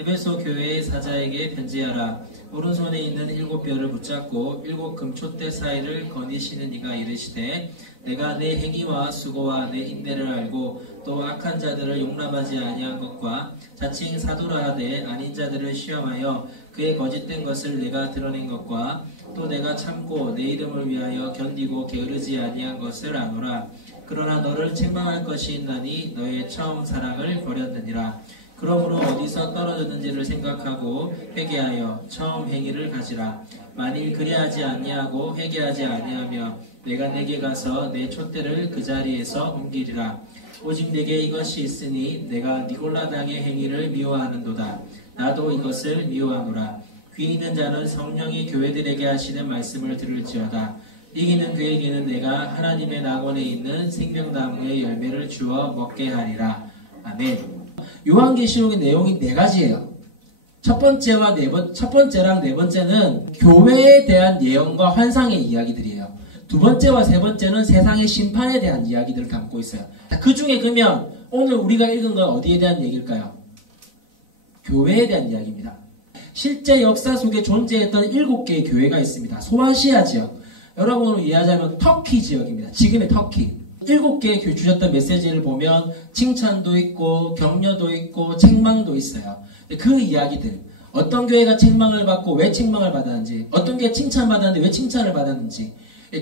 에베소 교회의 사자에게 편지하라. 오른손에 있는 7뼈를 붙잡고 7 금촛대 사이를 거니시는 이가 이르시되 내가 내 행위와 수고와 내 인내를 알고 또 악한 자들을 용납하지 아니한 것과 자칭 사도라 하되 아닌 자들을 시험하여 그의 거짓된 것을 내가 드러낸 것과 또 내가 참고 내 이름을 위하여 견디고 게으르지 아니한 것을 아노라. 그러나 너를 책망할 것이 있나니 너의 처음 사랑을 버렸느니라. 그러므로 어디서 떨어졌는지를 생각하고 회개하여 처음 행위를 가지라. 만일 그리하지 아니하고 회개하지 아니하며 내가 내게 가서 내 촛대를 그 자리에서 옮기리라. 오직 내게 이것이 있으니 내가 니골라당의 행위를 미워하는도다. 나도 이것을 미워하노라. 귀 있는 자는 성령이 교회들에게 하시는 말씀을 들을지어다. 이기는 그에게는 내가 하나님의 낙원에 있는 생명나무의 열매를 주어 먹게 하리라. 아멘. 요한계시록의 내용이 4가지예요. 첫 번째랑 네 번째는 교회에 대한 예언과 환상의 이야기들이에요. 두 번째와 세 번째는 세상의 심판에 대한 이야기들을 담고 있어요. 그 중에 그러면 오늘 우리가 읽은 건 어디에 대한 얘기일까요? 교회에 대한 이야기입니다. 실제 역사 속에 존재했던 7개의 교회가 있습니다. 소아시아 지역, 여러분으로 이해하자면 터키 지역입니다. 지금의 터키. 7개의 교회 주셨던 메시지를 보면 칭찬도 있고 격려도 있고 책망도 있어요. 그 이야기들, 어떤 교회가 책망을 받고 왜 책망을 받았는지, 어떤 교회가 칭찬받았는데 왜 칭찬을 받았는지,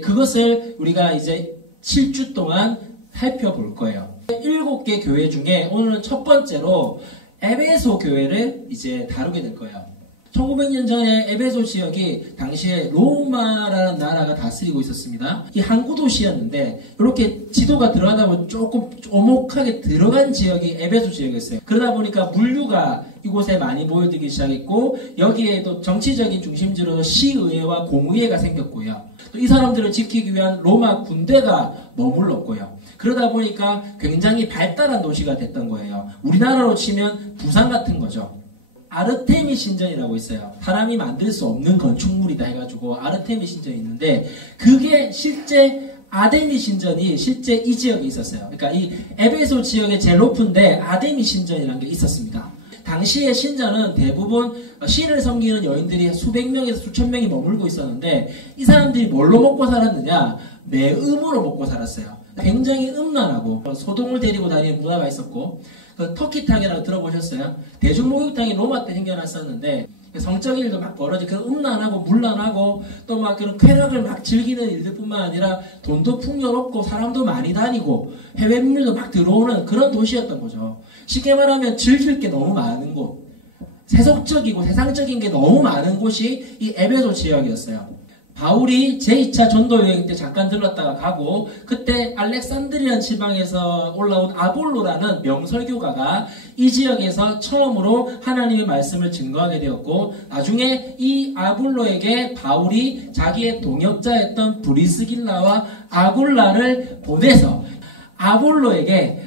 그것을 우리가 이제 7주 동안 살펴볼 거예요. 7개 교회 중에 오늘은 첫 번째로 에베소 교회를 이제 다루게 될 거예요. 1900년 전에 에베소 지역이 당시에 로마라는 나라가 다스리고 있었습니다. 이 항구 도시였는데 이렇게 지도가 들어가다 보면 조금 오목하게 들어간 지역이 에베소 지역이었어요. 그러다 보니까 물류가 이곳에 많이 모여들기 시작했고 여기에도 정치적인 중심지로 시의회와 공의회가 생겼고요. 또 이 사람들을 지키기 위한 로마 군대가 머물렀고요. 그러다 보니까 굉장히 발달한 도시가 됐던 거예요. 우리나라로 치면 부산 같은 거죠. 아르테미 신전이라고 있어요. 사람이 만들 수 없는 건축물이다 해가지고 아르테미 신전이 있는데 그게 실제 아데미 신전이 실제 이 지역에 있었어요. 그러니까 이 에베소 지역의 제일 높은데 아데미 신전이라는 게 있었습니다. 당시의 신전은 대부분 신을 섬기는 여인들이 수백 명에서 수천 명이 머물고 있었는데 이 사람들이 뭘로 먹고 살았느냐? 매음으로 먹고 살았어요. 굉장히 음란하고 소동을 데리고 다니는 문화가 있었고 그 터키탕이라고 들어보셨어요? 대중목욕탕이 로마 때 생겨났었는데 성적인 일도 막 벌어지고 그 음란하고 물란하고 또 막 그런 쾌락을 막 즐기는 일들뿐만 아니라 돈도 풍요롭고 사람도 많이 다니고 해외 인물도 막 들어오는 그런 도시였던 거죠. 쉽게 말하면 즐길 게 너무 많은 곳, 세속적이고 세상적인 게 너무 많은 곳이 이 에베소 지역이었어요. 바울이 제2차 전도 여행 때 잠깐 들렀다가 가고 그때 알렉산드리안 지방에서 올라온 아볼로라는 명설교가가 이 지역에서 처음으로 하나님의 말씀을 증거하게 되었고 나중에 이 아볼로에게 바울이 자기의 동역자였던 브리스길라와 아굴라를 보내서 아볼로에게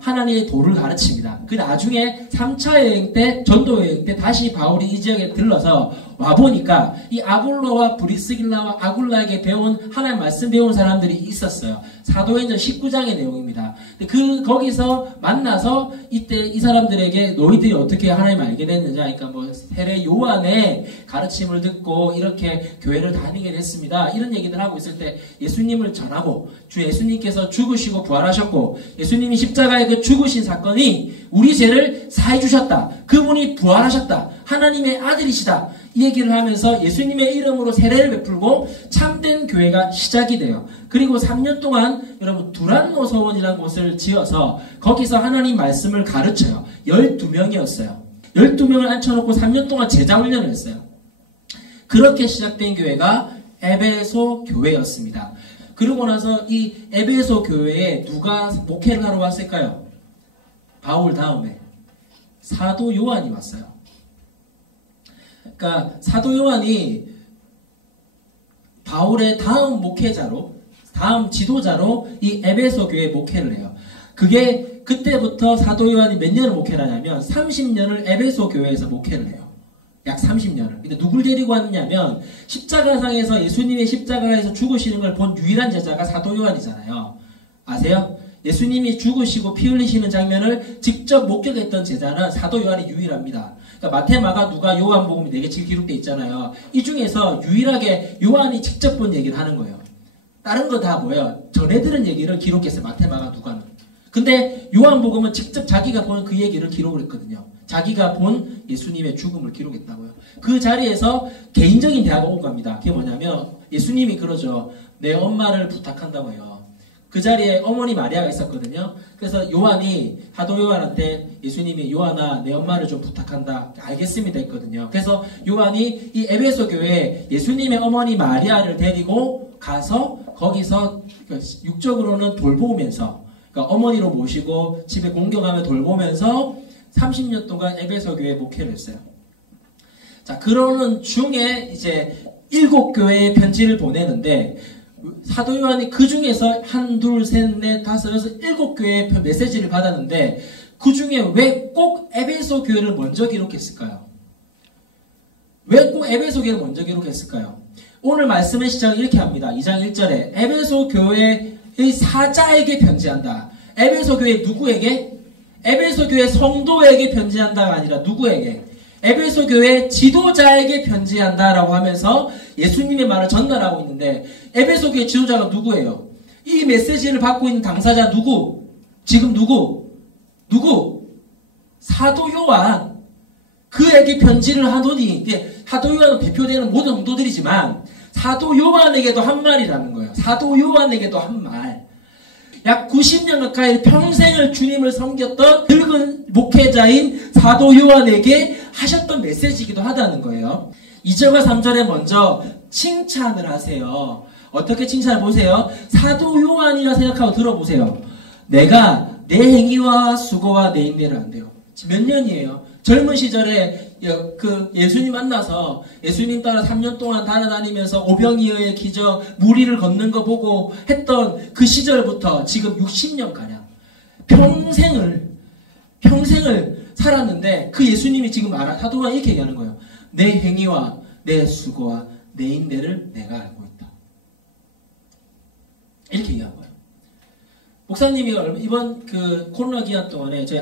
하나님의 도를 가르칩니다. 그 나중에 3차 여행 때, 전도 여행 때 다시 바울이 이 지역에 들러서 와보니까 이 아볼로와 브리스길라와 아굴라에게 배운 하나님 말씀 배운 사람들이 있었어요. 사도행전 19장의 내용입니다. 거기서 만나서 이때 이 사람들에게 너희들이 어떻게 하나님을 알게 됐느냐, 그러니까 뭐 세례 요한의 가르침을 듣고 이렇게 교회를 다니게 됐습니다. 이런 얘기들 하고 있을 때 예수님을 전하고 주 예수님께서 죽으시고 부활하셨고 예수님이 십자가에 그 죽으신 사건이 우리 죄를 사해 주셨다. 그분이 부활하셨다. 하나님의 아들이시다. 이 얘기를 하면서 예수님의 이름으로 세례를 베풀고 참된 교회가 시작이 돼요. 그리고 3년 동안 여러분 두란노 서원이라는 곳을 지어서 거기서 하나님 말씀을 가르쳐요. 12명이었어요. 12명을 앉혀놓고 3년 동안 제자 훈련을 했어요. 그렇게 시작된 교회가 에베소 교회였습니다. 그러고 나서 이 에베소 교회에 누가 목회를 하러 왔을까요? 바울 다음에 사도 요한이 왔어요. 그러니까 사도 요한이 바울의 다음 목회자로, 다음 지도자로 이 에베소 교회에 목회를 해요. 그게 그때부터 사도 요한이 몇 년을 목회를 하냐면 30년을 에베소 교회에서 목회를 해요. 약 30년을. 근데 누굴 데리고 왔냐면 십자가상에서 예수님의 십자가에서 죽으시는 걸 본 유일한 제자가 사도 요한이잖아요. 아세요? 예수님이 죽으시고 피 흘리시는 장면을 직접 목격했던 제자는 사도 요한이 유일합니다. 그러니까 마태, 마가, 누가, 요한복음이 4개 기록되어 있잖아요. 이 중에서 유일하게 요한이 직접 본 얘기를 하는 거예요. 다른 거 다 뭐예요? 전해 들은 얘기를 기록했어요. 마태, 마가, 누가는. 근데 요한복음은 직접 자기가 본 그 얘기를 기록을 했거든요. 자기가 본 예수님의 죽음을 기록했다고요. 그 자리에서 개인적인 대화가 오고 갑니다. 그게 뭐냐면 예수님이 그러죠. 내 엄마를 부탁한다고 해요. 그 자리에 어머니 마리아가 있었거든요. 그래서 요한이 사도 요한한테 예수님이 요한아 내 엄마를 좀 부탁한다. 알겠습니다 했거든요. 그래서 요한이 이 에베소 교회에 예수님의 어머니 마리아를 데리고 가서 거기서 육적으로는 돌보면서 그러니까 어머니로 모시고 집에 공경하며 돌보면서 30년 동안 에베소 교회에 목회를 했어요. 자, 그러는 중에 이제 7교회에 편지를 보내는데 사도 요한이 그 중에서 1, 2, 3, 4, 5, 6, 7교회의 메시지를 받았는데 그 중에 왜 꼭 에베소 교회를 먼저 기록했을까요? 왜 꼭 에베소 교회를 먼저 기록했을까요? 오늘 말씀의 시작을 이렇게 합니다. 2장 1절에 에베소 교회의 사자에게 편지한다. 에베소 교회 누구에게? 에베소 교회 성도에게 편지한다가 아니라 누구에게? 에베소 교회 지도자에게 편지한다라고 하면서 예수님의 말을 전달하고 있는데 에베소 교회 지도자가 누구예요? 이 메시지를 받고 있는 당사자 누구? 지금 누구? 사도 요한. 그에게 편지를 하더니 사도 요한은 대표되는 모든 성도들이지만 사도 요한에게도 한 말이라는 거예요. 사도 요한에게도 한 말. 약 90년 가까이 평생을 주님을 섬겼던 늙은 목회자인 사도 요한에게 하셨던 메시지이기도 하다는 거예요. 2절과 3절에 먼저 칭찬을 하세요. 어떻게 칭찬을 보세요? 사도 요한이라 생각하고 들어보세요. 내가 내 행위와 수고와 내 인내를 한대요. 몇 년이에요? 젊은 시절에 예수님 만나서 예수님 따라 3년 동안 다녀다니면서 오병이어의 기적, 무리를 걷는 거 보고 했던 그 시절부터 지금 60년가량 평생을 살았는데 그 예수님이 지금 사도 요한이 이렇게 얘기하는 거예요. 내 행위와 내 수고와 내 인내를 내가 알고 있다. 이렇게 얘기한 거예요. 목사님이 이번 코로나 기간 동안에 저희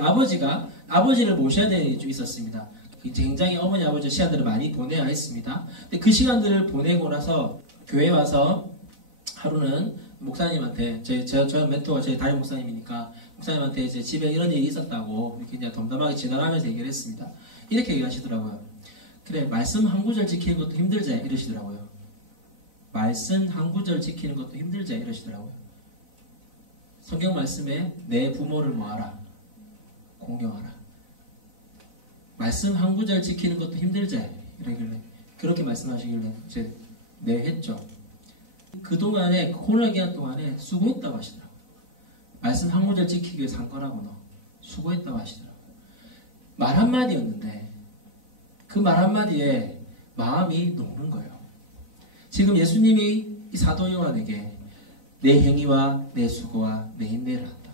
아버지를 모셔야 되는 일이 좀 있었습니다. 굉장히 어머니 아버지 시간들을 많이 보내야 했습니다. 근데 그 시간들을 보내고 나서 교회에 와서 하루는 목사님한테 저 멘토가 제 담임 목사님이니까 목사님한테 이제 집에 이런 일이 있었다고 이렇게 그냥 덤덤하게 지나가면서 얘기를 했습니다. 이렇게 얘기하시더라고요. 그래 말씀 한 구절 지키는 것도 힘들지 이러시더라고요. 말씀 한 구절 지키는 것도 힘들지 이러시더라고요. 성경 말씀에 내 부모를 뭐하라? 공경하라. 말씀 한 구절 지키는 것도 힘들지 이러길래 그렇게 말씀하시길래 이제 네 했죠. 그동안에 코로나 기간 동안에 수고했다고 하시더라고요. 말씀 한 구절 지키기 위해서 한 거라고 너 수고했다고 하시더라고요. 말 한마디였는데 그 말 한마디에 마음이 녹는 거예요. 지금 예수님이 이 사도 요한에게 내 행위와 내 수고와 내 인내를 한다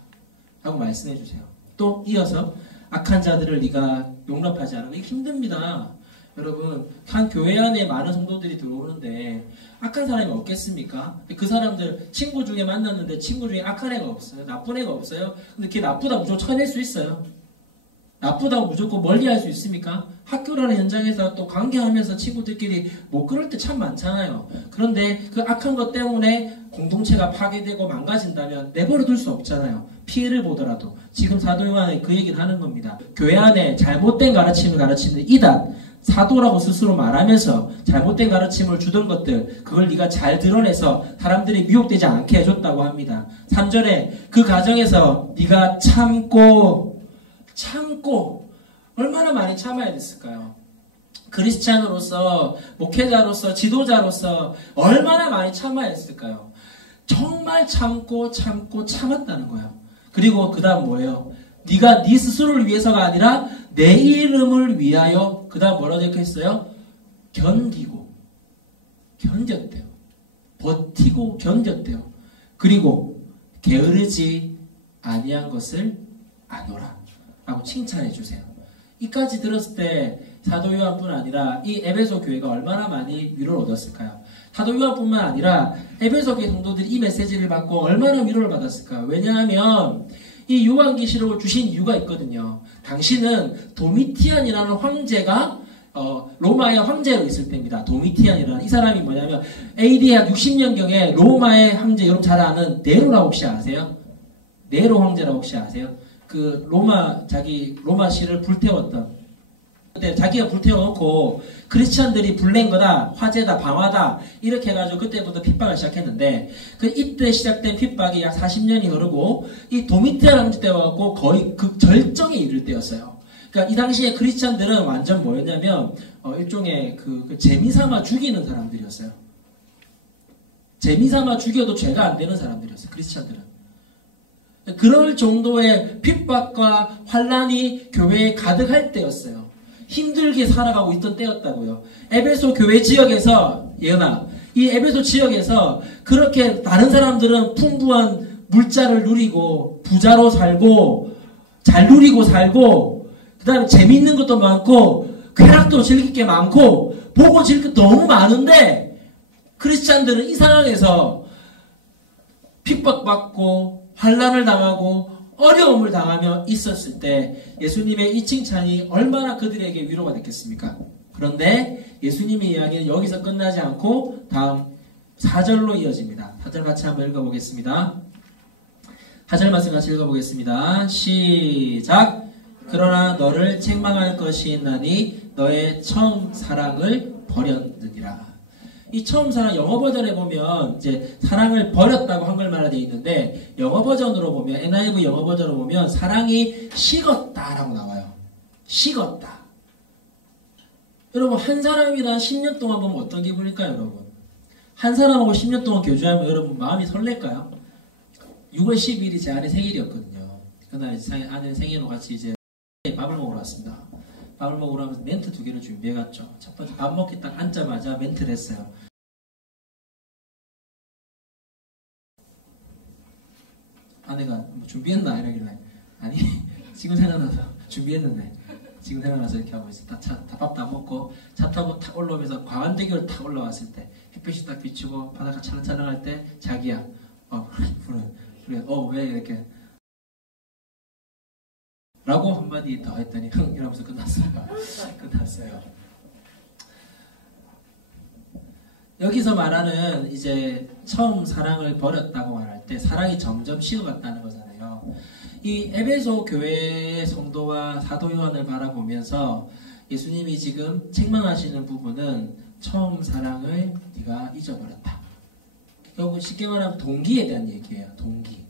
하고 말씀해 주세요. 또 이어서 악한 자들을 네가 용납하지 않으면 이게 힘듭니다. 여러분 한 교회 안에 많은 성도들이 들어오는데 악한 사람이 없겠습니까? 그 사람들 친구 중에 만났는데 친구 중에 악한 애가 없어요. 나쁜 애가 없어요. 근데 걔 나쁘다고 무조건 쳐낼 수 있어요. 나쁘다고 무조건 멀리할 수 있습니까? 학교라는 현장에서 또 관계하면서 친구들끼리 뭐 그럴 때 참 많잖아요. 그런데 그 악한 것 때문에 공동체가 파괴되고 망가진다면 내버려 둘 수 없잖아요. 피해를 보더라도. 지금 사도 요한이 그 얘기를 하는 겁니다. 교회 안에 잘못된 가르침을 가르치는 이단, 사도라고 스스로 말하면서 잘못된 가르침을 주던 것들, 그걸 네가 잘 드러내서 사람들이 미혹되지 않게 해줬다고 합니다. 3절에 그 가정에서 네가 참고 얼마나 많이 참아야 됐을까요? 크리스찬으로서 목회자로서 지도자로서 얼마나 많이 참아야 했을까요? 정말 참았다는 거예요. 그리고 그 다음 뭐예요? 네가 네 스스로를 위해서가 아니라 내 이름을 위하여 그 다음 뭐라고 적혀있어요? 견디고 견뎠대요. 버티고 견뎠대요. 그리고 게으르지 아니한 것을 아노라 라고 칭찬해 주세요. 이까지 들었을 때 사도 요한뿐 아니라 이 에베소 교회가 얼마나 많이 위로를 얻었을까요? 사도 요한뿐만 아니라 에베소 교회 성도들이 이 메시지를 받고 얼마나 위로를 받았을까? 왜냐하면 이 요한계시록을 주신 이유가 있거든요. 당시는 도미티안이라는 황제가 로마의 황제로 있을 때입니다. 도미티안이라는 이 사람이 뭐냐면 AD 약 60년경에 로마의 황제, 여러분 잘 아는 네로라고 혹시 아세요? 네로 황제라고 혹시 아세요? 그 로마시를 불태웠던, 그때 자기가 불태워놓고 크리스찬들이 불낸 거다, 화재다, 방화다 이렇게 해가지고 그때부터 핍박을 시작했는데, 이때 시작된 핍박이 약 40년이 흐르고 이 도미티안 황제 때 와갖고 거의 극절정에 이를 때였어요. 그러니까 이 당시에 크리스찬들은 완전 뭐였냐면 일종의 재미삼아 죽이는 사람들이었어요. 재미삼아 죽여도 죄가 안 되는 사람들이었어요. 크리스찬들은. 그럴 정도의 핍박과 환란이 교회에 가득할 때였어요. 힘들게 살아가고 있던 때였다고요. 에베소 교회 지역에서, 예은아, 이 에베소 지역에서 그렇게 다른 사람들은 풍부한 물자를 누리고 부자로 살고 잘 누리고 살고 그 다음에 재미있는 것도 많고 쾌락도 즐길 게 많고 보고 즐길 게 너무 많은데, 크리스찬들은 이 상황에서 핍박받고 환란을 당하고 어려움을 당하며 있었을 때 예수님의 이 칭찬이 얼마나 그들에게 위로가 됐겠습니까? 그런데 예수님의 이야기는 여기서 끝나지 않고 다음 4절로 이어집니다. 4절 같이 한번 읽어보겠습니다. 4절 말씀 같이 읽어보겠습니다. 시작! 그러나 너를 책망할 것이 있나니 너의 처음 사랑을 버렸느니라. 이 처음 사랑, 영어 버전에 보면 이제 사랑을 버렸다고 한글말로 되어 있는데, 영어 버전으로 보면, NIV 영어 버전으로 보면 사랑이 식었다라고 나와요. 식었다. 여러분, 한 사람이랑 10년 동안 보면 어떤 기분일까요, 여러분? 한 사람하고 10년 동안 교제하면 여러분 마음이 설렐까요? 6월 10일이 제 아내 생일이었거든요. 그날 아내 생일로 같이 이제 밥을 먹으러 왔습니다. 밥을 먹으러 하면서 멘트 2개를 준비해갔죠. 첫 번째, 밥 먹기 딱 앉자마자 멘트를 했어요. 아내가 뭐 준비했나? 이러길래, 아니, 지금 생각나서 준비했는데, 지금 생각나서 이렇게 하고 있어. 밥도 안 먹고 차 타고 탁 올라오면서 광안대교를 탁 올라왔을 때, 햇빛이 딱 비추고 바다가 찰랑찰랑할 때, 자기야, 왜 이렇게 라고 한마디 더 했더니 흥 이러면서 끝났어요. 끝났어요. 여기서 말하는 이제 처음 사랑을 버렸다고 말할 때 사랑이 점점 식어갔다는 거잖아요. 이 에베소 교회의 성도와 사도 요한을 바라보면서 예수님이 지금 책망하시는 부분은 처음 사랑을 네가 잊어버렸다. 결국 쉽게 말하면 동기에 대한 얘기예요. 동기.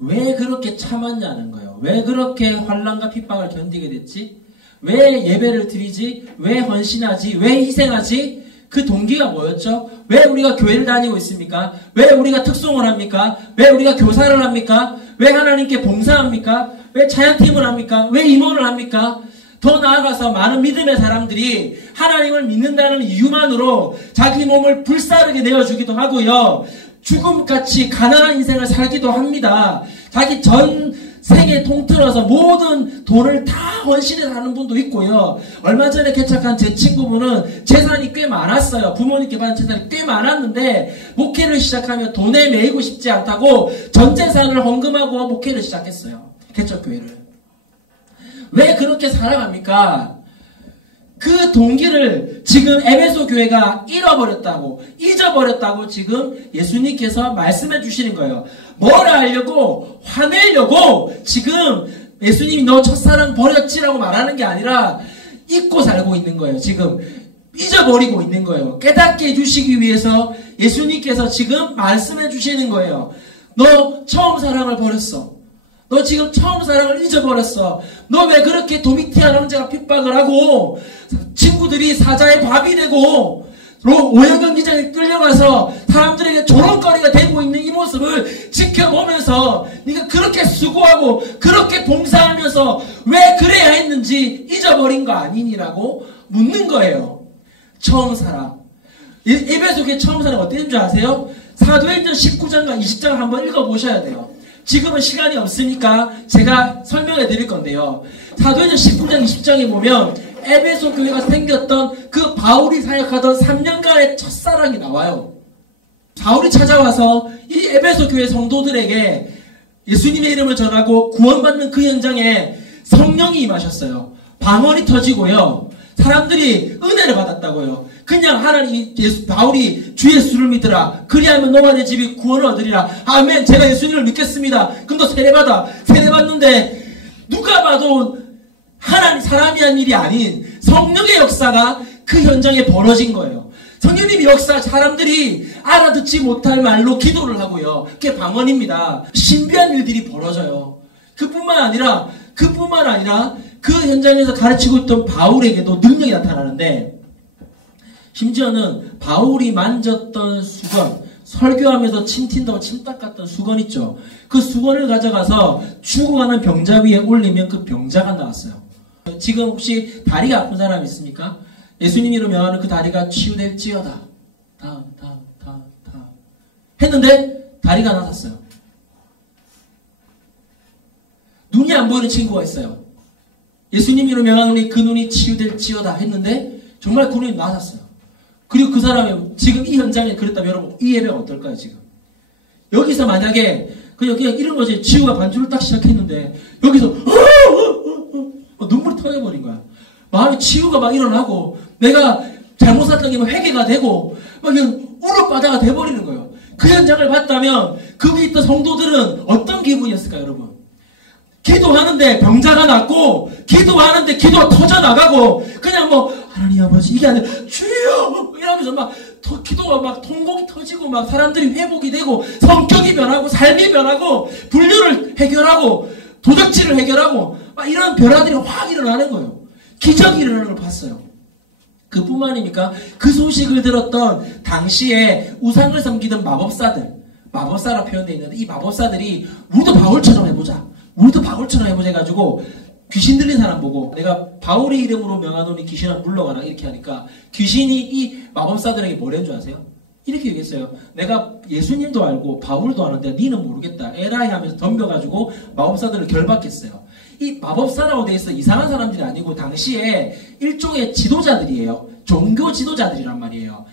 왜 그렇게 참았냐는 거예요. 왜 그렇게 환난과 핍박을 견디게 됐지? 왜 예배를 드리지? 왜 헌신하지? 왜 희생하지? 그 동기가 뭐였죠? 왜 우리가 교회를 다니고 있습니까? 왜 우리가 특송을 합니까? 왜 우리가 교사를 합니까? 왜 하나님께 봉사합니까? 왜 찬양팀을 합니까? 왜 임원을 합니까? 더 나아가서 많은 믿음의 사람들이 하나님을 믿는다는 이유만으로 자기 몸을 불사르게 내어주기도 하고요. 죽음같이 가난한 인생을 살기도 합니다. 자기 전 생애 통틀어서 모든 돈을 다 헌신해서 하는 분도 있고요. 얼마 전에 개척한 제 친구분은 재산이 꽤 많았어요. 부모님께 받은 재산이 꽤 많았는데 목회를 시작하면 돈에 매이고 싶지 않다고 전 재산을 헌금하고 목회를 시작했어요. 개척교회를. 왜 그렇게 살아갑니까? 그 동기를 지금 에베소 교회가 잃어버렸다고, 잊어버렸다고 지금 예수님께서 말씀해 주시는 거예요. 뭘 하려고, 화내려고 지금 예수님이 너 첫사랑 버렸지라고 말하는 게 아니라 잊고 살고 있는 거예요. 지금 잊어버리고 있는 거예요. 깨닫게 해주시기 위해서 예수님께서 지금 말씀해 주시는 거예요. 너 처음 사랑을 버렸어. 너 지금 처음 사랑을 잊어버렸어. 너 왜 그렇게 도미티안 황제가 핍박을 하고 친구들이 사자의 밥이 되고 오연경기장에 끌려가서 사람들에게 조롱거리가 되고 있는 이 모습을 지켜보면서 네가 그렇게 수고하고 그렇게 봉사하면서 왜 그래야 했는지 잊어버린 거 아니니라고 묻는 거예요. 처음 사랑. 에베소교회 처음 사랑 어땠는 줄 아세요? 사도행전 19장과 20장 한번 읽어보셔야 돼요. 지금은 시간이 없으니까 제가 설명해 드릴 건데요. 사도행전 19장 20장에 보면 에베소 교회가 생겼던 그 바울이 사역하던 3년간의 첫사랑이 나와요. 바울이 찾아와서 이 에베소 교회 성도들에게 예수님의 이름을 전하고 구원받는 그 현장에 성령이 임하셨어요. 방언이 터지고요. 사람들이 은혜를 받았다고요. 그냥 하나님, 바울이 주 예수를 믿으라. 그리하면 너와 내 집이 구원을 얻으리라. 아멘. 제가 예수님을 믿겠습니다. 그럼 너 세례받아. 세례받는데 누가 봐도 하나님, 사람이 한 일이 아닌 성령의 역사가 그 현장에 벌어진 거예요. 성령님의 역사, 사람들이 알아듣지 못할 말로 기도를 하고요. 그게 방언입니다. 신비한 일들이 벌어져요. 그뿐만 아니라 그 현장에서 가르치고 있던 바울에게도 능력이 나타나는데, 심지어는 바울이 만졌던 수건, 설교하면서 침 튄다고 침 닦았던 수건 있죠. 그 수건을 가져가서 죽어가는 병자 위에 올리면 그 병자가 나왔어요. 지금 혹시 다리가 아픈 사람 있습니까? 예수님 이름 명하는 그 다리가 치유될지어다. 다음 했는데 다리가 나았어요. 눈이 안 보이는 친구가 있어요. 예수님 이름 명하노니 그 눈이 치유될지어다 했는데 정말 그 눈이 나았어요. 그리고 그 사람이 지금 이 현장에 그랬다면 여러분 이 예배가 어떨까요? 지금 여기서 만약에 그냥 이런 거지. 치유가 반주를 딱 시작했는데 여기서 눈물이 터져버린 거야. 마음에 치유가 막 일어나고 내가 잘못 살던 게 막 회개가 되고 막 이런 울음바다가 돼버리는 거예요. 그 현장을 봤다면 거기 있던 성도들은 어떤 기분이었을까요, 여러분? 기도하는데 병자가 낫고, 기도하는데 기도가 터져나가고, 그냥 뭐 하나님 아버지 이게 아니라 주여 이러면서 막 기도가 막 통곡이 터지고 막 사람들이 회복이 되고 성격이 변하고 삶이 변하고 분류를 해결하고 도적질을 해결하고 막 이런 변화들이 확 일어나는 거예요. 기적이 일어나는 걸 봤어요. 그뿐만입니까? 그 소식을 들었던 당시에 우상을 섬기던 마법사라 표현되어 있는데 이 마법사들이 우리도 바울처럼 해보자 해가지고 귀신 들린 사람 보고 내가 바울의 이름으로 명하노니 귀신아 물러가라 이렇게 하니까 귀신이 이 마법사들에게 뭐라는 줄 아세요? 이렇게 얘기했어요. 내가 예수님도 알고 바울도 아는데 니는 모르겠다. 에라이 하면서 덤벼가지고 마법사들을 결박했어요. 이 마법사라고 되어 있어 이상한 사람들이 아니고 당시에 일종의 지도자들이에요. 종교 지도자들이란 말이에요.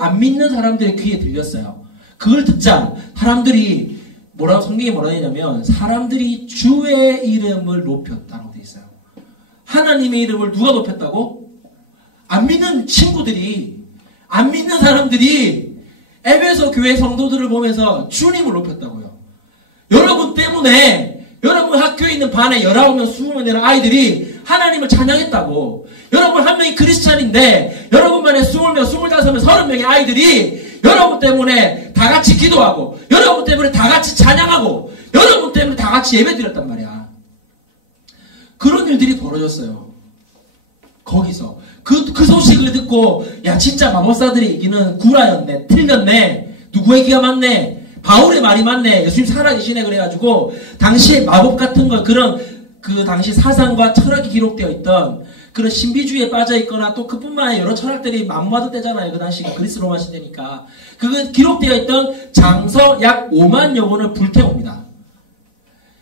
안 믿는 사람들의 귀에 들렸어요. 그걸 듣자 사람들이 성경이 뭐라 하냐면 사람들이 주의 이름을 높였다고 되어 있어요. 하나님의 이름을 누가 높였다고? 안 믿는 사람들이 에베소 교회 성도들을 보면서 주님을 높였다고요. 여러분 때문에 여러분 학교에 있는 반에 19명, 20명 되는 아이들이 하나님을 찬양했다고. 여러분 한 명이 크리스찬인데 여러분 반에 20명, 25명, 30명의 아이들이 여러분 때문에 다 같이 기도하고 여러분 때문에 다 같이 찬양하고 여러분 때문에 다 같이 예배드렸단 말이야. 그런 일들이 벌어졌어요. 거기서 그 소식을 듣고 야 진짜 마법사들이 이기는 구라였네, 틀렸네, 누구의 기가 맞네, 바울의 말이 맞네, 예수님 살아계시네 그래가지고 당시에 마법 같은 거 그런 그 당시 사상과 철학이 기록되어 있던 그런 신비주의에 빠져있거나 또 그뿐만 아니라 여러 철학들이 만무하던 때잖아요. 그 당시가 그리스 로마 시대니까. 그거 기록되어 있던 장서 약 5만여 권을 불태웁니다.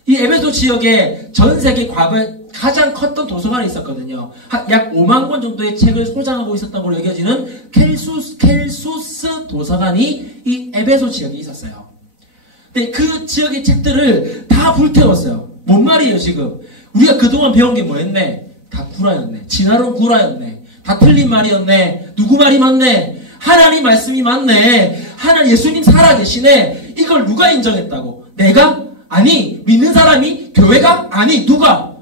이 에베소 지역에 전 세계 과거에 가장 컸던 도서관이 있었거든요. 약 5만 권 정도의 책을 소장하고 있었던 걸로 여겨지는 켈수스 도서관이 이 에베소 지역에 있었어요. 근데 그 지역의 책들을 다 불태웠어요. 뭔 말이에요 지금? 우리가 그동안 배운 게 뭐였네? 다 구라였네. 진화론 구라였네. 다 틀린 말이었네. 누구 말이 맞네. 하나님 말씀이 맞네. 하나님 예수님 살아계시네. 이걸 누가 인정했다고? 내가? 아니. 믿는 사람이? 교회가? 아니. 누가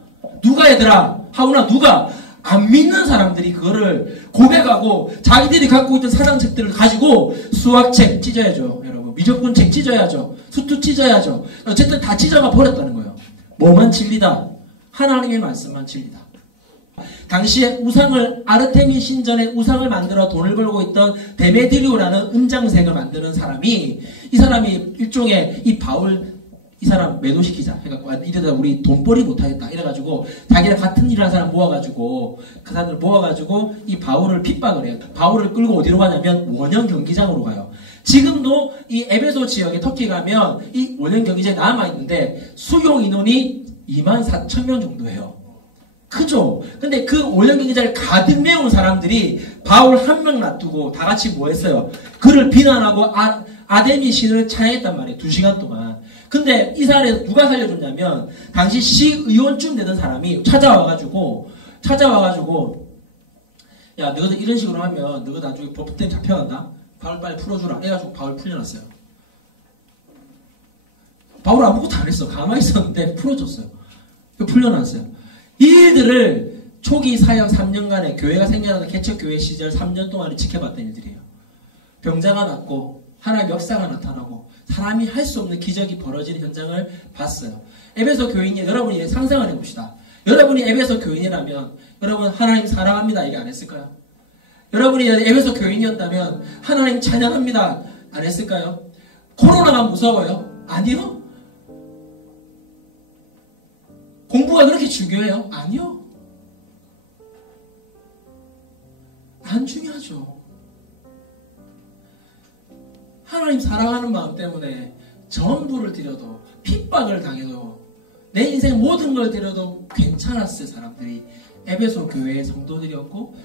얘들아? 하우나 누가? 안 믿는 사람들이 그거를 고백하고 자기들이 갖고 있던 사상책들을 가지고 수학책 찢어야죠. 여러분. 미적분책 찢어야죠. 수투 찢어야죠. 어쨌든 다 찢어가 버렸다는 거예요. 뭐만 진리다? 하나님의 말씀만 진리다. 당시에 아르테미 신전에 우상을 만들어 돈을 벌고 있던 데메드리오라는 은장색을 만드는 사람이, 이 사람이 일종의 이 사람 매도시키자 해갖고 이러다 우리 돈벌이 못하겠다 이래가지고 자기랑 같은 일을 하는 사람 모아가지고 그 사람들 모아가지고 이 바울을 핍박을 해요. 바울을 끌고 어디로 가냐면 원형 경기장으로 가요. 지금도 이 에베소 지역에 터키 가면 이 원형 경기장이 남아있는데 수용 인원이 24,000명 정도예요. 크죠? 근데 그 오염 경기자를 가득 메운 사람들이 바울 한 명 놔두고 다 같이 뭐 했어요? 그를 비난하고 아데미 신을 찬양했단 말이에요. 2시간 동안. 근데 이 사례에서 누가 살려줬냐면 당시 시의원쯤 되던 사람이 찾아와가지고 야 너희들 이런 식으로 하면 너희 나중에 법 때문에 잡혀간다. 바울 빨리 풀어주라. 해가지고 바울 풀려났어요. 바울 아무것도 안 했어. 가만히 있었는데 풀어줬어요. 풀려났어요. 이 일들을 초기 사역 3년간의 교회가 생겨나는 개척교회 시절 3년 동안에 지켜봤던 일들이에요. 병자가 낫고 하나님의 역사가 나타나고 사람이 할 수 없는 기적이 벌어지는 현장을 봤어요. 에베소 교인이 여러분이 상상을 해봅시다. 여러분이 에베소 교인이라면 여러분 하나님 사랑합니다 얘기 안 했을까요? 여러분이 에베소 교인이었다면 하나님 찬양합니다 안 했을까요? 코로나가 무서워요? 아니요. 공부가 그렇게 중요해요? 아니요. 안 중요하죠. 하나님 사랑하는 마음 때문에 전부를 드려도 핍박을 당해도 내 인생 모든 걸 드려도 괜찮았을 사람들이 에베소 교회의 성도들이었고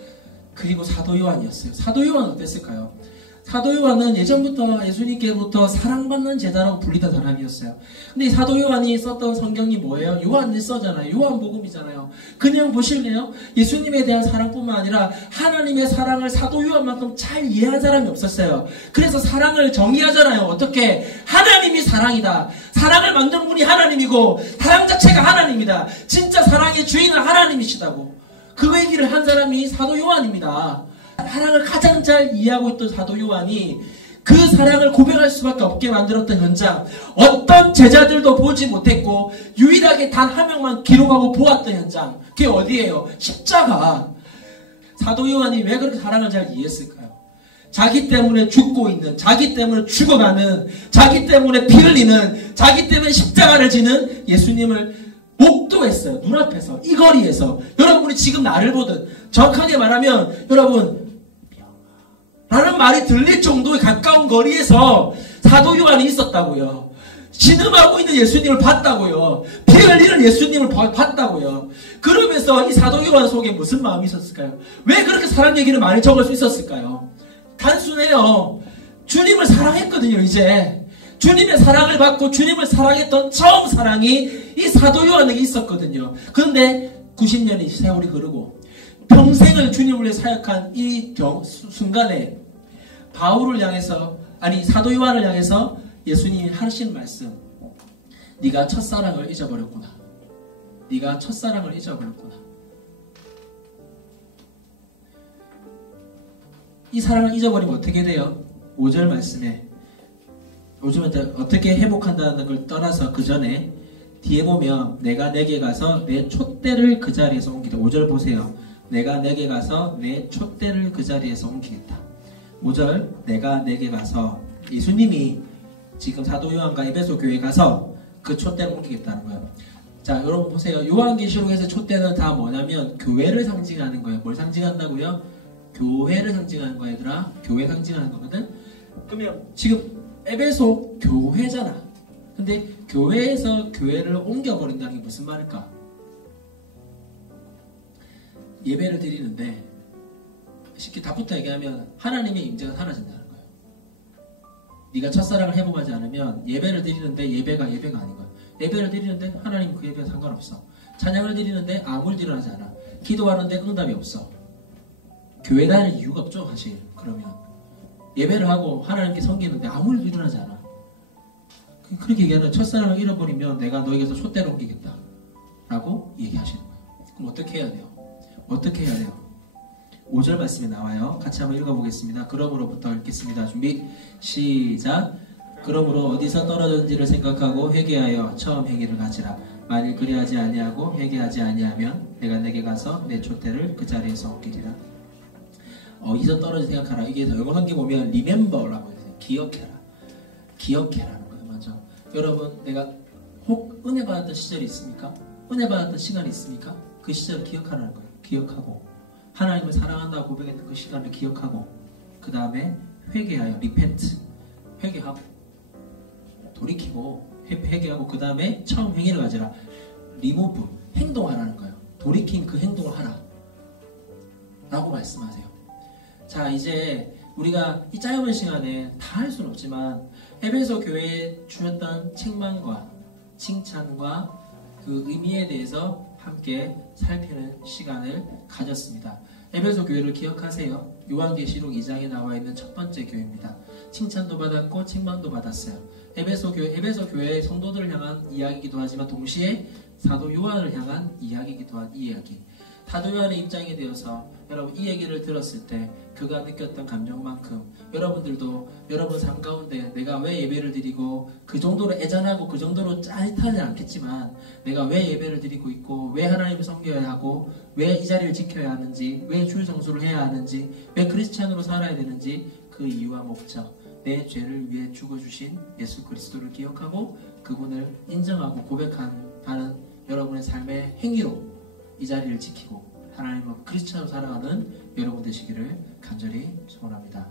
그리고 사도 요한이었어요. 사도 요한은 어땠을까요? 사도 요한은 예전부터 예수님께로부터 사랑받는 제자라고 불리던 사람이었어요. 근데 이 사도 요한이 썼던 성경이 뭐예요? 요한일서잖아요. 요한복음이잖아요. 그냥 보실래요? 예수님에 대한 사랑뿐만 아니라 하나님의 사랑을 사도 요한만큼 잘 이해한 사람이 없었어요. 그래서 사랑을 정의하잖아요. 어떻게? 하나님이 사랑이다. 사랑을 만든 분이 하나님이고 사랑 자체가 하나님이다. 진짜 사랑의 주인은 하나님이시다고. 그 얘기를 한 사람이 사도 요한입니다. 사랑을 가장 잘 이해하고 있던 사도 요한이 그 사랑을 고백할 수밖에 없게 만들었던 현장, 어떤 제자들도 보지 못했고 유일하게 단 한 명만 기록하고 보았던 현장, 그게 어디예요? 십자가. 사도 요한이 왜 그렇게 사랑을 잘 이해했을까요? 자기 때문에 죽고 있는, 자기 때문에 죽어가는, 자기 때문에 피 흘리는, 자기 때문에 십자가를 지는 예수님을 목도했어요. 눈앞에서, 이 거리에서. 여러분이 지금 나를 보든, 정확하게 말하면 여러분 라는 말이 들릴 정도의 가까운 거리에서 사도 요한이 있었다고요. 신음하고 있는 예수님을 봤다고요. 피 흘리는 예수님을 봤다고요. 그러면서 이 사도 요한 속에 무슨 마음이 있었을까요? 왜 그렇게 사랑 얘기를 많이 적을 수 있었을까요? 단순해요. 주님을 사랑했거든요. 이제 주님의 사랑을 받고 주님을 사랑했던 처음 사랑이 이 사도 요한에게 있었거든요. 그런데 90년의 세월이 흐르고 평생을 주님을 위해 사역한 이 순간에 바울을 향해서, 아니 사도 요한을 향해서 예수님이 하신 말씀, 네가 첫사랑을 잊어버렸구나. 네가 첫사랑을 잊어버렸구나. 이 사랑을 잊어버리면 어떻게 돼요? 5절 말씀에 요즘은 어떻게 회복한다는 걸 떠나서 그 전에 뒤에 보면 내가 내게 가서 내 촛대를 그 자리에서 옮기다. 5절 보세요. 내가 내게 가서 내 촛대를 그 자리에서 옮기겠다. 5절 내가 내게 가서, 예수님이 지금 사도 요한과 에베소 교회에 가서 그 촛대를 옮기겠다는 거예요. 자, 여러분 보세요. 요한계시록에서 촛대는 다 뭐냐면 교회를 상징하는 거예요. 뭘 상징한다고요? 교회를 상징하는 거야, 얘들아. 교회 상징하는 거거든. 그러면 지금 에베소 교회잖아. 근데 교회에서 교회를 옮겨버린다는 게 무슨 말일까? 예배를 드리는데 쉽게 답부터 얘기하면 하나님의 임재가 사라진다는 거예요. 네가 첫사랑을 회복하지 않으면 예배를 드리는데 예배가 아닌 거예요. 예배를 드리는데 하나님 그 예배와 상관없어. 찬양을 드리는데 아무 일도 일어나지 않아. 기도하는데 응답이 없어. 교회 다닐 이유가 없죠, 사실. 그러면 예배를 하고 하나님께 섬기는데 아무 일도 일어나지 않아. 그렇게 얘기하는, 첫사랑을 잃어버리면 내가 너에게서 촛대를 옮기겠다 라고 얘기하시는 거예요. 그럼 어떻게 해야 돼요? 어떻게 해야 돼요? 5절 말씀에 나와요. 같이 한번 읽어보겠습니다. 그러므로부터 읽겠습니다. 준비 시작. 그러므로 어디서 떨어졌는지를 생각하고 회개하여 처음 행위를 가지라. 만일 그리하지 아니하고 회개하지 아니하면 내가 내게 가서 내 촛대를 그 자리에서 옮기리라. 어디서 떨어진 생각하라. 이게 영어 성경 보면 remember라고 해요. 기억해라. 기억해라는 거예요. 맞아. 여러분, 내가 혹 은혜 받았던 시절이 있습니까? 은혜 받았던 시간이 있습니까? 그 시절을 기억하라는 거예요. 기억하고 하나님을 사랑한다고 고백했던 그 시간을 기억하고 그 다음에 회개하여 repent, 회개하고 돌이키고 회개하고 그 다음에 처음 행위를 가지라. remove, 행동하라는 거예요. 돌이킨 그 행동을 하라 라고 말씀하세요. 자, 이제 우리가 이 짧은 시간에 다 할 수는 없지만 에베소 교회에 주셨던 책망과 칭찬과 그 의미에 대해서 함께 살피는 시간을 가졌습니다. 에베소 교회를 기억하세요. 요한계시록 2장에 나와 있는 첫 번째 교회입니다. 칭찬도 받았고 책망도 받았어요. 에베소 교회의 성도들을 향한 이야기이기도 하지만 동시에 사도 요한을 향한 이야기이기도 한 이야기. 사도 요한의 입장이 되어서 여러분 이 얘기를 들었을 때 그가 느꼈던 감정만큼 여러분들도 여러분 삶 가운데 내가 왜 예배를 드리고 그 정도로 애잔하고 그 정도로 짜릿하지 않겠지만 내가 왜 예배를 드리고 있고 왜 하나님을 섬겨야 하고 왜 이 자리를 지켜야 하는지 왜 주일 성수를 해야 하는지 왜 크리스찬으로 살아야 되는지 그 이유와 목적 내 죄를 위해 죽어주신 예수 그리스도를 기억하고 그분을 인정하고 고백하는 여러분의 삶의 행위로 이 자리를 지키고 하나님과 크리스찬으로 살아가는 여러분 되시기를 간절히 소원합니다.